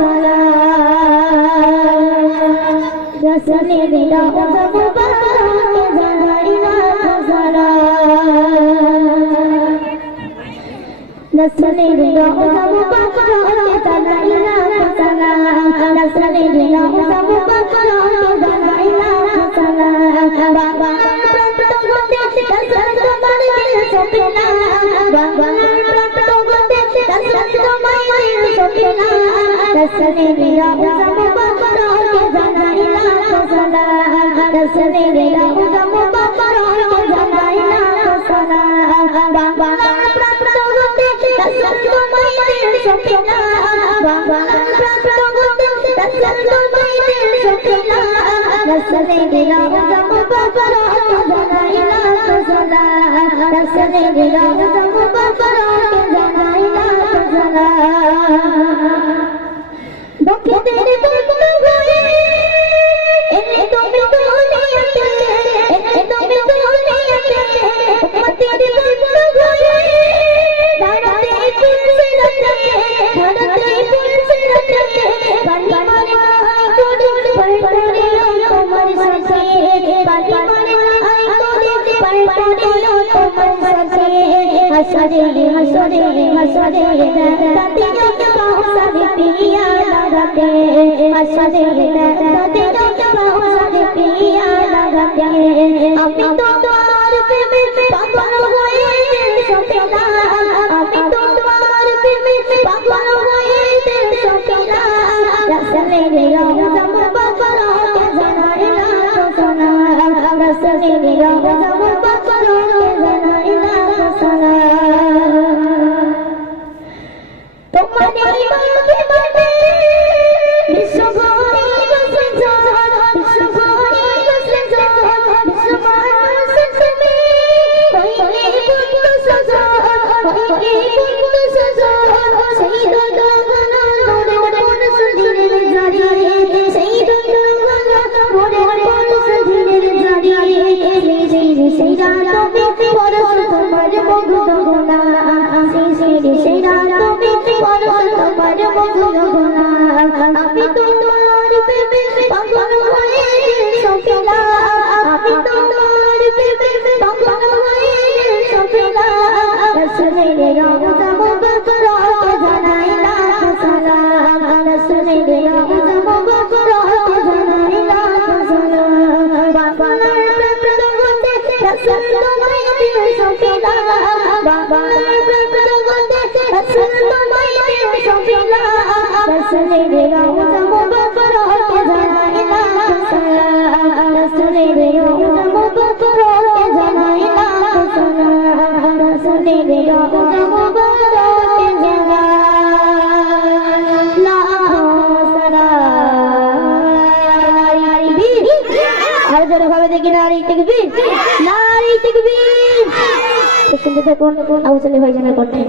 सलाम रसूल बिना मुबारक जनाई लाखों सलाम रसूल बिना मुबारक जनाई लाखों सलाम रसूल बिना मुबारक जनाई लाखों सलाम बाबा प्राप्त होते दर्शन तुम्हारे दिल सपना बाबा प्राप्त होते दर्शन तुम्हारे दिल सपना रसूल बिना मुबारक जनाई लाखों सलाम रसूल बिना मुबारक जनाई लाखों सलाम बाबा प्राप्त होते दर्शन तुम्हारे दिल सपना बाबा प्राप्त होते दर्शन तुम्हारे दिल सपना रसूल बिना मुबारक जनाई लाखों सलाम रसूल बिना मुबारक जनाई लाखों सलाम दुख तेरे दुख हुए इन्हें तुम दुनियाते इन्हें तुम दुनियाते उम्मत तेरे दुख हुए धड़ते फूल से रखे धड़ते फूल से रखे बाली मारे आई को पर पड़े तुम्हार सचे बाली मारे आई को पर पड़े तुम्हार सचे हसरे हसरे हसरे दाती जो बाहों से पिया लगाते हसरे दाती जो बाहों से पिया लगाते अभी तो द्वार पे पागल हुए दिल सपना अभी तो द्वार पे पागल हुए दिल सपना रसूल बिना मुबारक जनाई लाखों सलाम रसूल बिना मुबारक जनाई लाखों सलाम तुम्हारे इमाम के बाटे विश्व भरी बसे जान विश्व भरी बसे जान विश्व भरी सच में कोई बुत सजा कोई बुत सजा शहीद दोगना मोरे कोन सजीर जारी शहीद दोगना मोरे कोन सजीर जारी সেই রাতে পরশ তোমার মধুর গুণা সেই রাতে পরশ তোমার মধুর গুণা আমি তোমার প্রেমে পাগল হয়ে দিল সফিলা আমি তোমার প্রেমে পাগল হয়ে দিল সফিলা রসুলের রওজা মুবারক জানাই লাখোঁ সালাম রসুলের রওজা মুবারক জানাই লাখোঁ সালাম বাবা रसूल तुम्हारे दिल सफिला बाबा प्राप्त होते रसूल तुम्हारे दिल सफिला रसूल बिना मुबारक जनाई लाखों सलाम रसूल बिना मुबारक जनाई लाखों सलाम रसूल बिना मुबारक जनाई लाखों सलाम আর জোরে ভাবে দেখি নারী তাকবীর নারী তাকবীর। তো শুনতে থাকুন আবু সালেহ ভাইজানের কণ্ঠে।